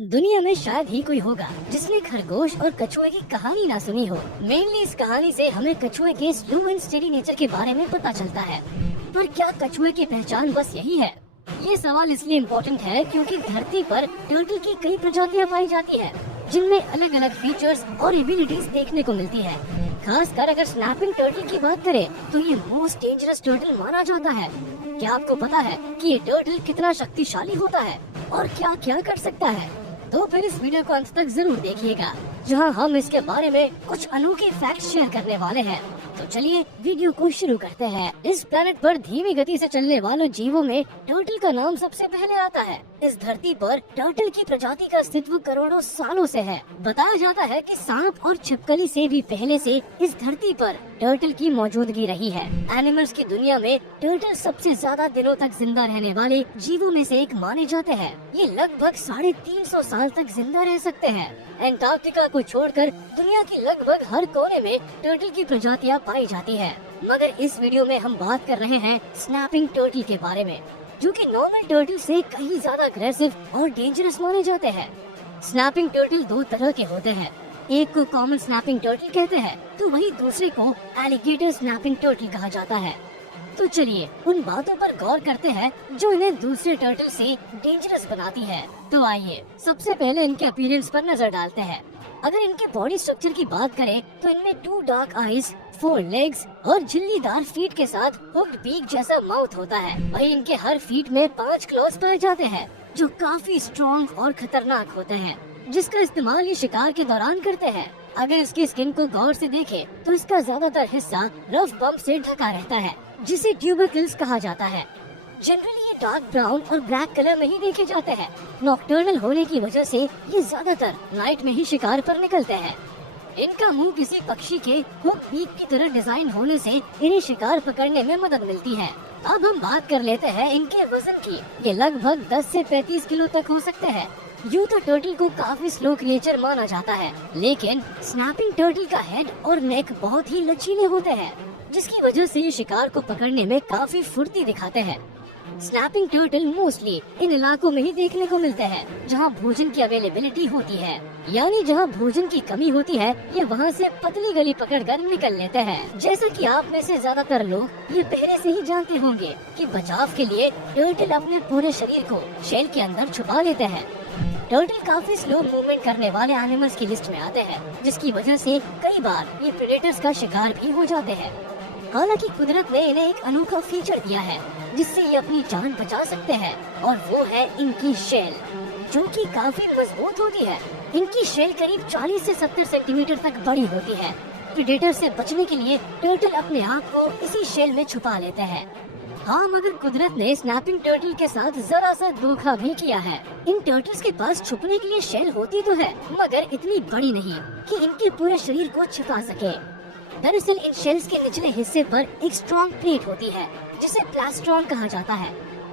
दुनिया में शायद ही कोई होगा जिसने खरगोश और कछुए की कहानी ना सुनी हो। मेनली इस कहानी से हमें कछुए के स्लो एंड स्टेडी नेचर के बारे में पता चलता है। पर क्या कछुए की पहचान बस यही है? ये सवाल इसलिए इम्पोर्टेंट है क्योंकि धरती पर टर्टल की कई प्रजातियां पाई जाती है, जिनमें अलग अलग फीचर्स और एबिलिटीज देखने को मिलती है। खासकर अगर स्नैपिंग टर्टल की बात करें तो ये मोस्ट डेंजरस टर्टल माना जाता है। क्या आपको पता है कि ये टर्टल कितना शक्तिशाली होता है और क्या क्या कर सकता है? तो फिर इस वीडियो को अंत तक जरूर देखिएगा, जहां हम इसके बारे में कुछ अनोखे फैक्ट्स शेयर करने वाले हैं। तो चलिए वीडियो को शुरू करते हैं। इस प्लेनेट पर धीमी गति से चलने वाले जीवों में टर्टल का नाम सबसे पहले आता है। इस धरती पर टर्टल की प्रजाति का अस्तित्व करोड़ों सालों से है। बताया जाता है कि सांप और छिपकली से भी पहले से इस धरती पर टर्टल की मौजूदगी रही है। एनिमल्स की दुनिया में टर्टल सबसे ज्यादा दिनों तक जिंदा रहने वाले जीवों में से एक माने जाते हैं। ये लगभग 350 साल तक जिंदा रह सकते हैं। एंटार्क्टिका को छोड़कर दुनिया की लगभग हर कोने में टर्टल की प्रजातियां पाई जाती है। मगर इस वीडियो में हम बात कर रहे हैं स्नैपिंग टर्टल के बारे में, जो कि नॉर्मल टर्टल से कहीं ज्यादा अग्रेसिव और डेंजरस माने जाते हैं। स्नैपिंग टर्टल दो तरह के होते हैं। एक को कॉमन स्नैपिंग टर्टल कहते हैं, तो वही दूसरे को एलिगेटर स्नैपिंग टर्टल कहा जाता है। तो चलिए उन बातों पर गौर करते हैं जो इन्हें दूसरे टर्टल से डेंजरस बनाती है। तो आइए सबसे पहले इनके अपीयरेंस पर नजर डालते हैं। अगर इनके बॉडी स्ट्रक्चर की बात करें तो इनमें 2 डार्क आईज, 4 लेग्स और झिल्लीदार फीट के साथ हुक्ड बीक जैसा माउथ होता है। वही इनके हर फीट में 5 क्लॉज पाए जाते हैं, जो काफी स्ट्रॉन्ग और खतरनाक होते हैं, जिसका इस्तेमाल ये शिकार के दौरान करते हैं। अगर इसकी स्किन को गौर से देखें तो इसका ज्यादातर हिस्सा रफ बम्प से ढका रहता है, जिसे ट्यूबरकल्स कहा जाता है। जनरली ये डार्क ब्राउन और ब्लैक कलर में ही देखे जाते हैं। नॉकटर्नल होने की वजह से ये ज्यादातर नाइट में ही शिकार पर निकलते हैं। इनका मुंह किसी पक्षी के हुक बीक की तरह डिजाइन होने से इन्हें शिकार पकड़ने में मदद मिलती है। अब हम बात कर लेते हैं इनके वजन की। ये लगभग 10 से 35 किलो तक हो सकते हैं। यूं तो टर्टल को काफी स्लो क्रिएचर माना जाता है, लेकिन स्नैपिंग टर्टल का हेड और नेक बहुत ही लचीले होते हैं, जिसकी वजह से ये शिकार को पकड़ने में काफी फुर्ती दिखाते हैं। स्नैपिंग टर्टल मोस्टली इन इलाकों में ही देखने को मिलते हैं जहां भोजन की अवेलेबिलिटी होती है, यानी जहां भोजन की कमी होती है ये वहां से पतली गली पकड़कर निकल लेते हैं। जैसा कि आप में से ज्यादातर लोग ये पहले से ही जानते होंगे कि बचाव के लिए टर्टल अपने पूरे शरीर को शेल के अंदर छुपा लेते हैं। टर्टल काफी स्लो मूवमेंट करने वाले एनिमल्स की लिस्ट में आते हैं, जिसकी वजह से कई बार ये प्रेडेटर्स का शिकार भी हो जाते हैं। हालांकि कुदरत ने इन्हें एक अनोखा फीचर दिया है जिससे ये अपनी जान बचा सकते हैं, और वो है इनकी शेल, जो कि काफी मजबूत होती है। इनकी शेल करीब 40 से 70 सेंटीमीटर तक बड़ी होती है। प्रेडेटर से बचने के लिए टर्टल अपने आप को इसी शेल में छुपा लेते हैं। हाँ, मगर कुदरत ने स्नैपिंग टर्टल के साथ जरा सा धोखा भी किया है। इन टर्टल्स के पास छुपने के लिए शेल होती तो है, मगर इतनी बड़ी नहीं कि इनके पूरे शरीर को छिपा सके। दरअसल इन शेल्स के निचले हिस्से पर एक स्ट्रॉन्ग प्लेट होती है, जिसे प्लास्ट्रॉन कहा जाता है।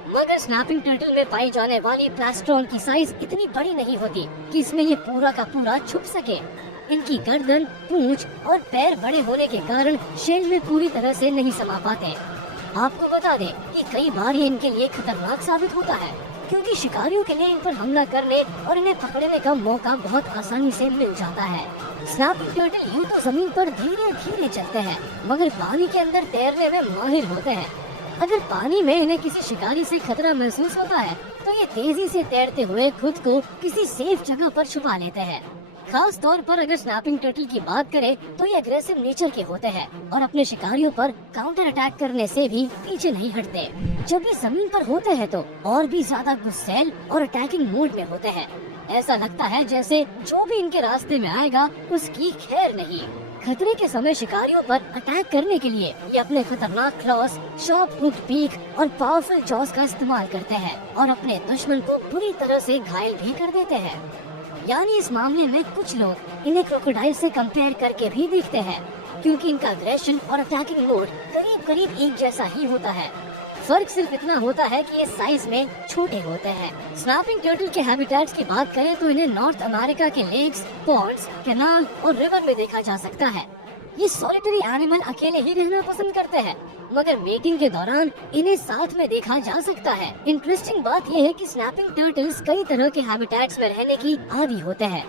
मगर स्नैपिंग टर्टल में पाई जाने वाली प्लास्ट्रॉन की साइज इतनी बड़ी नहीं होती कि इसमें ये पूरा का पूरा छुप सके। इनकी गर्दन, पूंछ और पैर बड़े होने के कारण शेल में पूरी तरह से नहीं समा पाते। आपको बता दें कि कई बार ये इनके लिए खतरनाक साबित होता है, क्योंकि शिकारियों के लिए इन पर हमला करने और इन्हें पकड़ने का मौका बहुत आसानी से मिल जाता है। स्नैपिंग टर्टल यूं तो जमीन पर धीरे धीरे चलते हैं, मगर पानी के अंदर तैरने में माहिर होते हैं। अगर पानी में इन्हें किसी शिकारी से खतरा महसूस होता है तो ये तेजी से तैरते हुए खुद को किसी सेफ जगह पर छुपा लेते हैं। खास तौर पर अगर स्नैपिंग टर्टल की बात करें तो ये अग्रेसिव नेचर के होते हैं और अपने शिकारियों पर काउंटर अटैक करने से भी पीछे नहीं हटते। जब ये जमीन पर होते हैं तो और भी ज्यादा गुस्सैल और अटैकिंग मूड में होते हैं। ऐसा लगता है जैसे जो भी इनके रास्ते में आएगा उसकी खैर नहीं। खतरे के समय शिकारियों पर अटैक करने के लिए ये अपने खतरनाक क्लॉस, शार्प हुक्ड बीक और पावरफुल जॉस का इस्तेमाल करते हैं और अपने दुश्मन को बुरी तरह से घायल भी कर देते हैं। यानी इस मामले में कुछ लोग इन्हें क्रोकोडाइल से कंपेयर करके भी देखते हैं, क्योंकि इनका अग्रेशन और अटैकिंग मोड करीब करीब एक जैसा ही होता है। फर्क सिर्फ इतना होता है कि ये साइज में छोटे होते हैं। स्नैपिंग टर्टल के हैबिटेट्स की बात करें तो इन्हें नॉर्थ अमेरिका के लेक्स, पॉन्ड्स, कैनाल और रिवर में देखा जा सकता है। ये सॉलिटरी एनिमल अकेले ही रहना पसंद करते हैं, मगर मेटिंग के दौरान इन्हें साथ में देखा जा सकता है। इंटरेस्टिंग बात यह है कि स्नैपिंग टर्टल्स कई तरह के हैबिटेट्स में रहने की आदी होते हैं।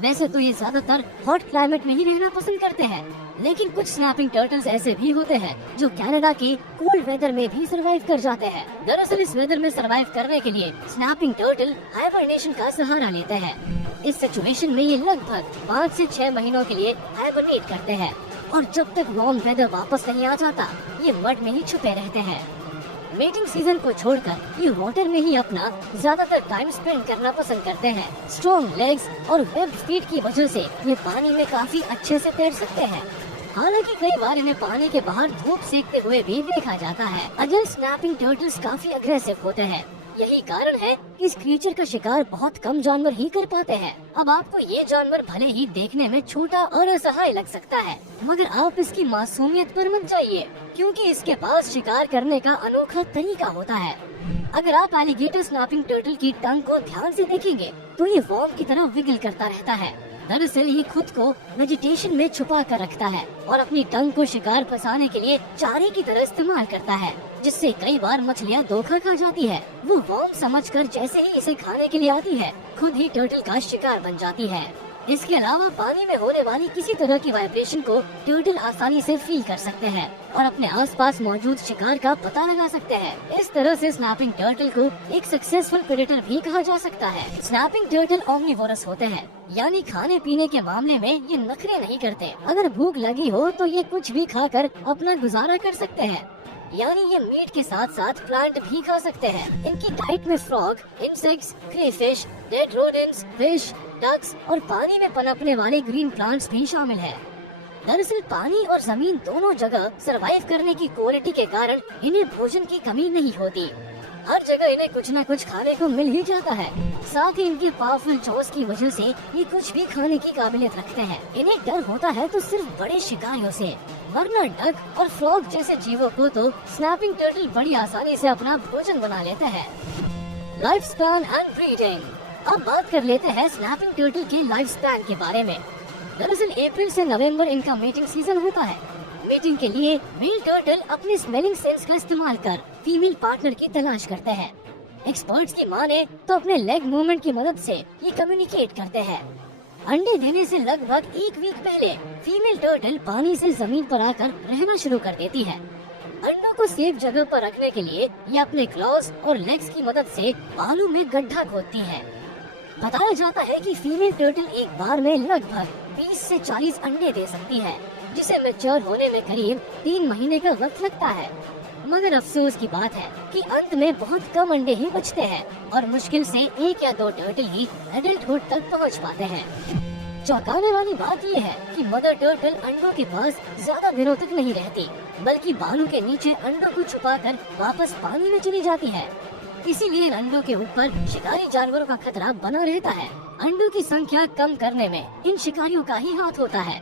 वैसे तो ये ज्यादातर हॉट क्लाइमेट में ही रहना पसंद करते हैं, लेकिन कुछ स्नैपिंग टर्टल्स ऐसे भी होते हैं जो कनाडा के कोल्ड वेदर में भी सरवाइव कर जाते हैं। दरअसल इस वेदर में सरवाइव करने के लिए स्नैपिंग टर्टल हाइबरनेशन का सहारा लेते हैं। इस सिचुएशन में ये लगभग 5 से 6 महीनों के लिए हाइबरनेट करते हैं और जब तक वार्म वेदर वापस नहीं आ जाता ये मड में ही छुपे रहते हैं। मेटिंग सीजन को छोड़कर ये वाटर में ही अपना ज्यादातर टाइम स्पेंड करना पसंद करते हैं। स्ट्रॉन्ग लेग्स और वेब फीट की वजह से ये पानी में काफी अच्छे से तैर सकते हैं। हालांकि कई बार इन्हें पानी के बाहर धूप सेकते हुए भी देखा जाता है। अडल्ट स्नैपिंग टर्टल्स काफी अग्रेसिव होते हैं। यही कारण है कि इस क्रीचर का शिकार बहुत कम जानवर ही कर पाते हैं। अब आपको ये जानवर भले ही देखने में छोटा और असहाय लग सकता है, मगर आप इसकी मासूमियत पर मत जाइए, क्योंकि इसके पास शिकार करने का अनोखा तरीका होता है। अगर आप एलिगेटर स्नैपिंग टर्टल की टंग को ध्यान से देखेंगे तो ये वर्म की तरह विगल करता रहता है। दरअसल ये खुद को वेजिटेशन में छुपा कर रखता है और अपनी टंग को शिकार फंसाने के लिए चारे की तरह इस्तेमाल करता है, जिससे कई बार मछलियाँ धोखा खा जाती है। वो वर्म समझकर जैसे ही इसे खाने के लिए आती है, खुद ही टर्टल का शिकार बन जाती है। इसके अलावा पानी में होने वाली किसी तरह की वाइब्रेशन को टर्टल आसानी से फील कर सकते हैं और अपने आसपास मौजूद शिकार का पता लगा सकते हैं। इस तरह से स्नैपिंग टर्टल को एक सक्सेसफुल प्रेडेटर भी कहा जा सकता है। स्नैपिंग टर्टल ओमनिवोरस होते हैं, यानी खाने पीने के मामले में ये नखरे नहीं करते। अगर भूख लगी हो तो ये कुछ भी खाकर अपना गुजारा कर सकते हैं, यानी ये मीट के साथ साथ प्लांट भी खा सकते हैं। इनकी डाइट में frog, insects, crayfish, dead rodents, fish, ducks और पानी में पनपने वाले ग्रीन प्लांट्स भी शामिल हैं। दरअसल पानी और जमीन दोनों जगह सरवाइव करने की क्वालिटी के कारण इन्हें भोजन की कमी नहीं होती। हर जगह इन्हें कुछ न कुछ खाने को मिल ही जाता है। साथ ही इनके पावरफुल चोंच की वजह से ये कुछ भी खाने की काबिलियत रखते हैं। इन्हें डर होता है तो सिर्फ बड़े शिकारियों से, वरना डक और फ्रॉग जैसे जीवों को तो स्नैपिंग टर्टल बड़ी आसानी से अपना भोजन बना लेते हैं। Life span and breeding. अब बात कर लेते हैं स्नैपिंग टर्टल के लाइफ स्पैन के बारे में। दरअसल अप्रैल से नवंबर इनका मेटिंग सीजन होता है। मेटिंग के लिए मेल टर्टल अपने स्मेलिंग सेंस का इस्तेमाल कर फीमेल पार्टनर की तलाश करते हैं। एक्सपर्ट्स की माने तो अपने लेग मूवमेंट की मदद से ये कम्युनिकेट करते हैं। अंडे देने से लगभग 1 वीक पहले फीमेल टर्टल पानी से जमीन पर आकर रहना शुरू कर देती है। अंडों को सेफ जगह पर रखने के लिए ये अपने क्लॉज और लेग्स की मदद से बालू में गड्ढा खोदती है। बताया जाता है कि फीमेल टर्टल एक बार में लगभग 20 से 40 अंडे दे सकती है, जिसे मैच्योर होने में करीब 3 महीने का वक्त लगता है। मगर अफसोस की बात है कि अंत में बहुत कम अंडे ही बचते हैं और मुश्किल से 1 या 2 टर्टल ही एडल्टहुड तक पहुंच पाते हैं। चौंकाने वाली बात यह है कि मदर टर्टल अंडों के पास ज्यादा दिनों तक नहीं रहती, बल्कि बालू के नीचे अंडों को छुपाकर वापस पानी में चली जाती है। इसीलिए अंडों के ऊपर शिकारी जानवरों का खतरा बना रहता है। अंडों की संख्या कम करने में इन शिकारियों का ही हाथ होता है।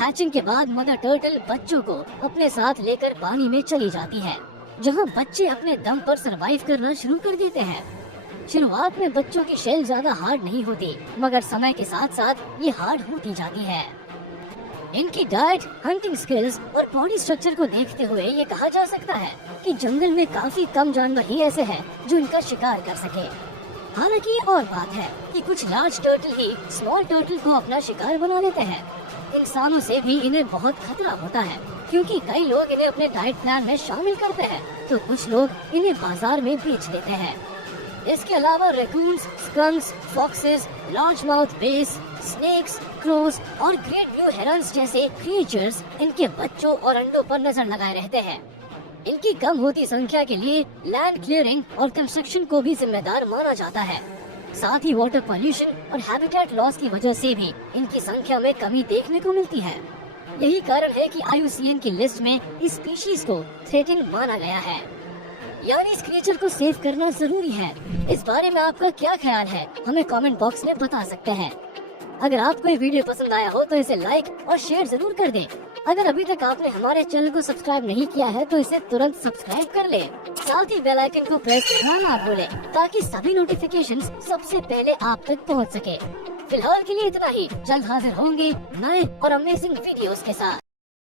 हैचिंग के बाद मदर टर्टल बच्चों को अपने साथ लेकर पानी में चली जाती है, जहां बच्चे अपने दम पर सरवाइव करना शुरू कर देते हैं। शुरुआत में बच्चों की शेल ज्यादा हार्ड नहीं होती, मगर समय के साथ साथ ये हार्ड होती जाती है। इनकी डाइट, हंटिंग स्किल्स और बॉडी स्ट्रक्चर को देखते हुए ये कहा जा सकता है कि जंगल में काफी कम जानवर ही ऐसे हैं जो इनका शिकार कर सके। हालांकि और बात है कि कुछ लार्ज टर्टल ही स्मॉल टर्टल को अपना शिकार बना लेते हैं। इंसानों से भी इन्हें बहुत खतरा होता है, क्योंकि कई लोग इन्हें अपने डाइट प्लान में शामिल करते हैं तो कुछ लोग इन्हें बाजार में बेच देते हैं। इसके अलावा raccoons, skunks, foxes, large mouth bass, snakes, crows और ग्रेट ब्लू हेरन्स जैसे क्रिएचर्स इनके बच्चों और अंडों पर नजर लगाए रहते हैं। इनकी कम होती संख्या के लिए लैंड क्लियरिंग और कंस्ट्रक्शन को भी जिम्मेदार माना जाता है। साथ ही वाटर पॉल्यूशन और हैबिटेट लॉस की वजह से भी इनकी संख्या में कमी देखने को मिलती है। यही कारण है कि IUCN की लिस्ट में इस स्पीशीज को थ्रेटेंड माना गया है, यानी इस क्रिएचर को सेव करना जरूरी है। इस बारे में आपका क्या ख्याल है, हमें कमेंट बॉक्स में बता सकते हैं। अगर आपको ये वीडियो पसंद आया हो तो इसे लाइक और शेयर जरूर कर दें। अगर अभी तक आपने हमारे चैनल को सब्सक्राइब नहीं किया है तो इसे तुरंत सब्सक्राइब कर लें। साथ ही बेल आइकन को प्रेस करना ना भूलें, ताकि सभी नोटिफिकेशंस सबसे पहले आप तक पहुंच सके। फिलहाल के लिए इतना ही, जल्द हाजिर होंगे नए और अमेजिंग वीडियोस के साथ।